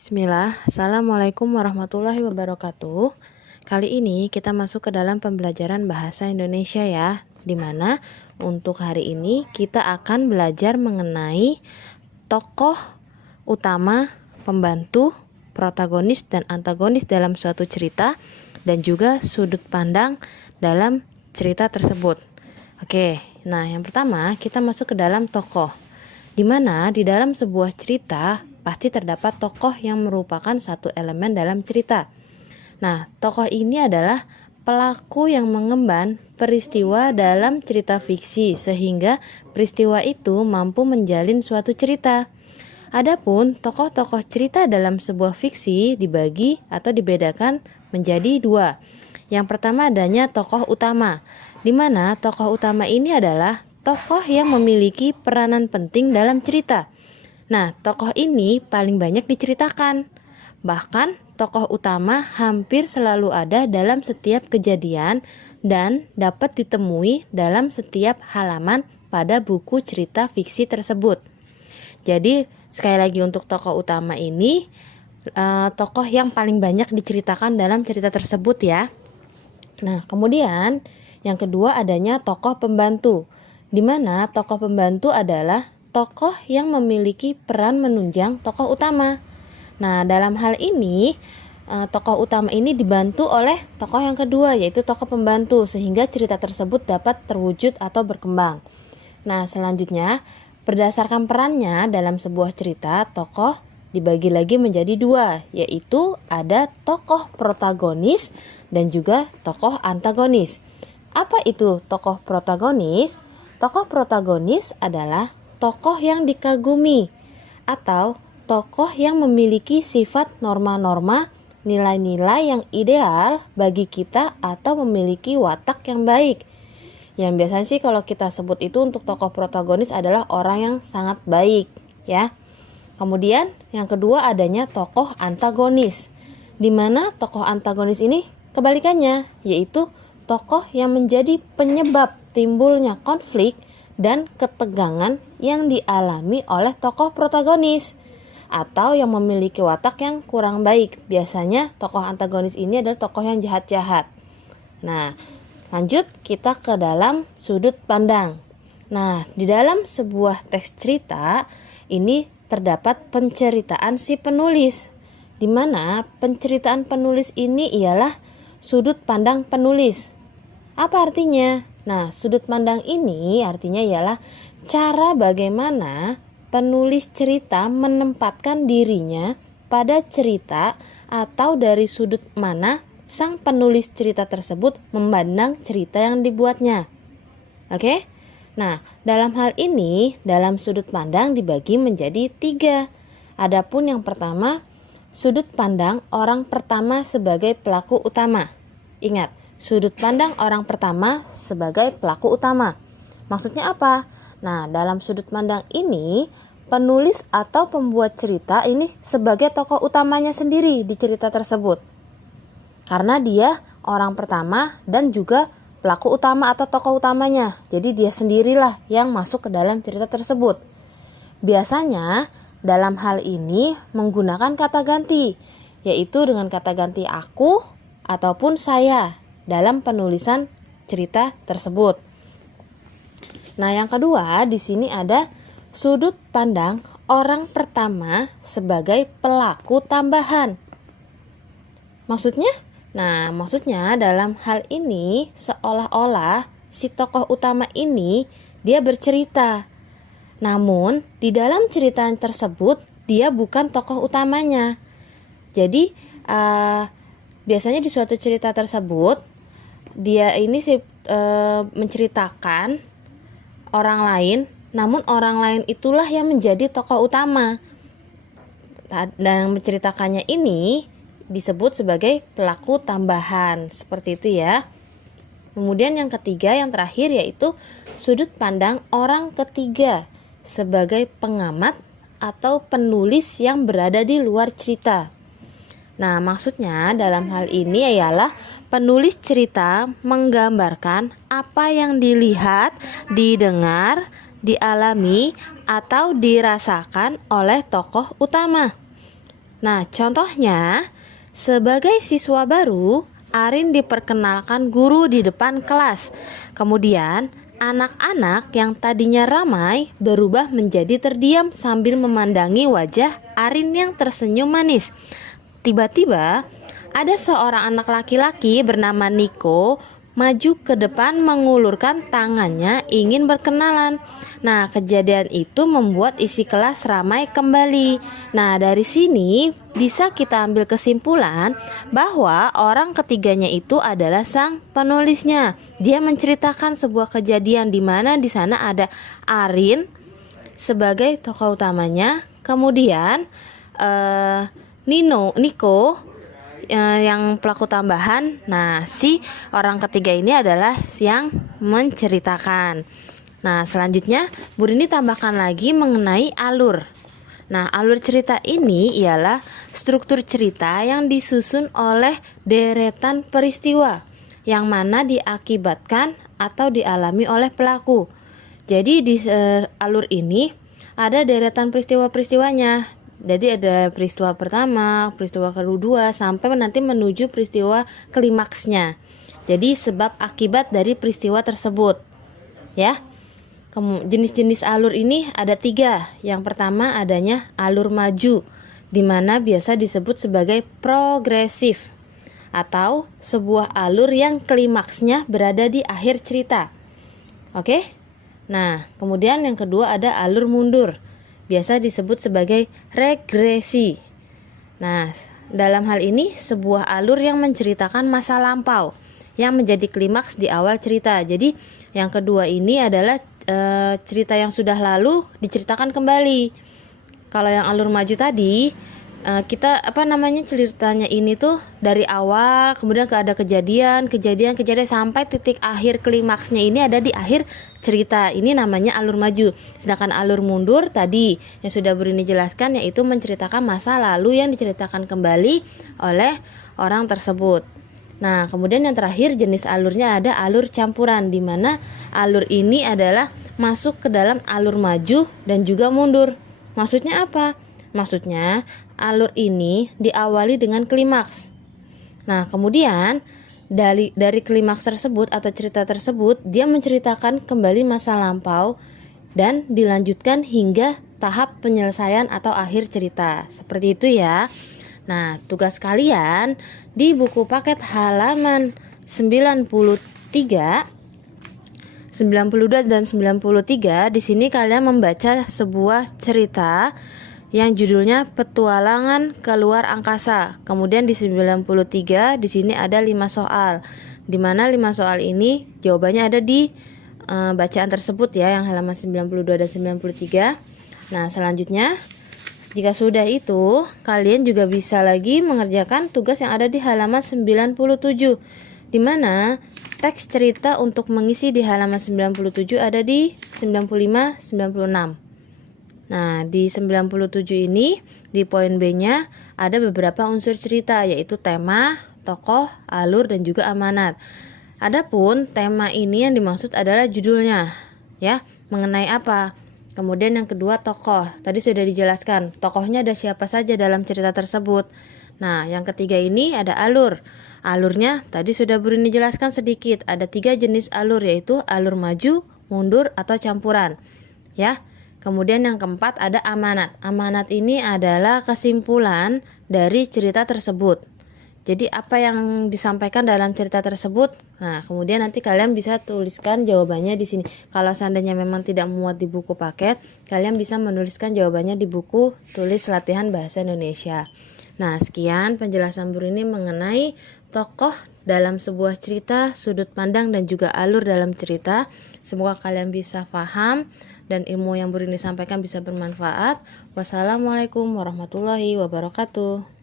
Bismillah, Assalamualaikum warahmatullahi wabarakatuh. Kali ini kita masuk ke dalam pembelajaran bahasa Indonesia ya, dimana untuk hari ini kita akan belajar mengenai tokoh utama, pembantu, protagonis dan antagonis dalam suatu cerita, dan juga sudut pandang dalam cerita tersebut. Oke, nah yang pertama kita masuk ke dalam tokoh, dimana di dalam sebuah cerita pasti terdapat tokoh yang merupakan satu elemen dalam cerita. Nah, tokoh ini adalah pelaku yang mengemban peristiwa dalam cerita fiksi sehingga peristiwa itu mampu menjalin suatu cerita. Adapun tokoh-tokoh cerita dalam sebuah fiksi dibagi atau dibedakan menjadi dua. Yang pertama adanya tokoh utama, di mana tokoh utama ini adalah tokoh yang memiliki peranan penting dalam cerita. Nah, tokoh ini paling banyak diceritakan. Bahkan, tokoh utama hampir selalu ada dalam setiap kejadian dan dapat ditemui dalam setiap halaman pada buku cerita fiksi tersebut. Jadi, sekali lagi untuk tokoh utama ini, tokoh yang paling banyak diceritakan dalam cerita tersebut ya. Nah, kemudian yang kedua adanya tokoh pembantu, di mana tokoh pembantu adalah tokoh yang memiliki peran menunjang tokoh utama. Nah, dalam hal ini tokoh utama ini dibantu oleh tokoh yang kedua, yaitu tokoh pembantu, sehingga cerita tersebut dapat terwujud atau berkembang. Nah, selanjutnya berdasarkan perannya dalam sebuah cerita, tokoh dibagi lagi menjadi dua, yaitu ada tokoh protagonis dan juga tokoh antagonis. Apa itu tokoh protagonis? Tokoh protagonis adalah tokoh yang dikagumi atau tokoh yang memiliki sifat norma-norma, nilai-nilai yang ideal bagi kita atau memiliki watak yang baik. Yang biasanya sih kalau kita sebut itu untuk tokoh protagonis adalah orang yang sangat baik ya. Kemudian yang kedua adanya tokoh antagonis, di mana tokoh antagonis ini kebalikannya, yaitu tokoh yang menjadi penyebab timbulnya konflik dan ketegangan yang dialami oleh tokoh protagonis atau yang memiliki watak yang kurang baik. Biasanya tokoh antagonis ini adalah tokoh yang jahat-jahat. Nah, lanjut kita ke dalam sudut pandang. Nah, di dalam sebuah teks cerita ini terdapat penceritaan si penulis, di mana penceritaan penulis ini ialah sudut pandang penulis. Apa artinya? Nah, sudut pandang ini artinya ialah cara bagaimana penulis cerita menempatkan dirinya pada cerita atau dari sudut mana sang penulis cerita tersebut memandang cerita yang dibuatnya. Oke? Nah, dalam hal ini, dalam sudut pandang dibagi menjadi tiga. Adapun yang pertama, sudut pandang orang pertama sebagai pelaku utama. Ingat, sudut pandang orang pertama sebagai pelaku utama. Maksudnya apa? Nah, dalam sudut pandang ini, penulis atau pembuat cerita ini sebagai tokoh utamanya sendiri di cerita tersebut. Karena dia orang pertama dan juga pelaku utama atau tokoh utamanya. Jadi dia sendirilah yang masuk ke dalam cerita tersebut. Biasanya dalam hal ini menggunakan kata ganti, yaitu dengan kata ganti aku ataupun saya dalam penulisan cerita tersebut. Nah, yang kedua di sini ada sudut pandang orang pertama sebagai pelaku tambahan. Maksudnya? Nah, maksudnya dalam hal ini seolah-olah si tokoh utama ini dia bercerita. Namun, di dalam cerita tersebut dia bukan tokoh utamanya. Jadi, biasanya di suatu cerita tersebut dia ini menceritakan orang lain, namun orang lain itulah yang menjadi tokoh utama. Dan menceritakannya ini disebut sebagai pelaku tambahan, seperti itu ya. Kemudian yang ketiga, yang terakhir yaitu sudut pandang orang ketiga sebagai pengamat atau penulis yang berada di luar cerita. Nah, maksudnya dalam hal ini ialah penulis cerita menggambarkan apa yang dilihat, didengar, dialami, atau dirasakan oleh tokoh utama. Nah, contohnya, sebagai siswa baru, Arin diperkenalkan guru di depan kelas. Kemudian, anak-anak yang tadinya ramai berubah menjadi terdiam sambil memandangi wajah Arin yang tersenyum manis. Tiba-tiba, ada seorang anak laki-laki bernama Niko maju ke depan mengulurkan tangannya ingin berkenalan. Nah, kejadian itu membuat isi kelas ramai kembali. Nah, dari sini bisa kita ambil kesimpulan bahwa orang ketiganya itu adalah sang penulisnya. Dia menceritakan sebuah kejadian di mana di sana ada Arin sebagai tokoh utamanya, kemudian Niko yang pelaku tambahan. Nah, si orang ketiga ini adalah yang menceritakan. Nah, selanjutnya Bu Rini tambahkan lagi mengenai alur. Nah, alur cerita ini ialah struktur cerita yang disusun oleh deretan peristiwa yang mana diakibatkan atau dialami oleh pelaku. Jadi di alur ini ada deretan peristiwa-peristiwanya. Jadi ada peristiwa pertama, peristiwa kedua, sampai nanti menuju peristiwa klimaksnya. Jadi sebab akibat dari peristiwa tersebut, ya. Jenis-jenis alur ini ada 3. Yang pertama adanya alur maju, di mana biasa disebut sebagai progresif, atau sebuah alur yang klimaksnya berada di akhir cerita. Oke? Nah, kemudian yang kedua ada alur mundur, biasa disebut sebagai regresi. Nah, dalam hal ini sebuah alur yang menceritakan masa lampau yang menjadi klimaks di awal cerita. Jadi yang kedua ini adalah cerita yang sudah lalu diceritakan kembali. Kalau yang alur maju tadi kita ceritanya ini tuh dari awal, kemudian ada kejadian sampai titik akhir klimaksnya ini ada di akhir cerita. Ini namanya alur maju. Sedangkan alur mundur tadi yang sudah Bu Rini jelaskan, yaitu menceritakan masa lalu yang diceritakan kembali oleh orang tersebut. Nah, kemudian yang terakhir jenis alurnya ada alur campuran, di mana alur ini adalah masuk ke dalam alur maju dan juga mundur. Maksudnya apa? Maksudnya alur ini diawali dengan klimaks. Nah, kemudian dari klimaks tersebut atau cerita tersebut, dia menceritakan kembali masa lampau dan dilanjutkan hingga tahap penyelesaian atau akhir cerita. Seperti itu ya. Nah, tugas kalian di buku paket halaman 92 dan 93, di sini kalian membaca sebuah cerita yang judulnya Petualangan Keluar Angkasa. Kemudian di 93 di sini ada 5 soal. Di mana 5 soal ini jawabannya ada di bacaan tersebut ya, yang halaman 92 dan 93. Nah, selanjutnya jika sudah itu, kalian juga bisa lagi mengerjakan tugas yang ada di halaman 97, di mana teks cerita untuk mengisi di halaman 97 ada di 95, 96. Nah, di 97 ini, di poin B-nya ada beberapa unsur cerita, yaitu tema, tokoh, alur, dan juga amanat. Adapun tema ini yang dimaksud adalah judulnya, ya, mengenai apa. Kemudian yang kedua tokoh, tadi sudah dijelaskan tokohnya ada siapa saja dalam cerita tersebut. Nah, yang ketiga ini ada alur. Alurnya tadi sudah Bu Rini jelaskan sedikit, ada 3 jenis alur, yaitu alur maju, mundur, atau campuran, ya. Kemudian yang keempat ada amanat. Amanat ini adalah kesimpulan dari cerita tersebut. Jadi apa yang disampaikan dalam cerita tersebut? Nah, kemudian nanti kalian bisa tuliskan jawabannya di sini. Kalau seandainya memang tidak muat di buku paket, kalian bisa menuliskan jawabannya di buku tulis latihan bahasa Indonesia. Nah, sekian penjelasan Bu Rini mengenai tokoh dalam sebuah cerita, sudut pandang dan juga alur dalam cerita. Semoga kalian bisa paham dan ilmu yang Bu Rini sampaikan bisa bermanfaat. Wassalamualaikum warahmatullahi wabarakatuh.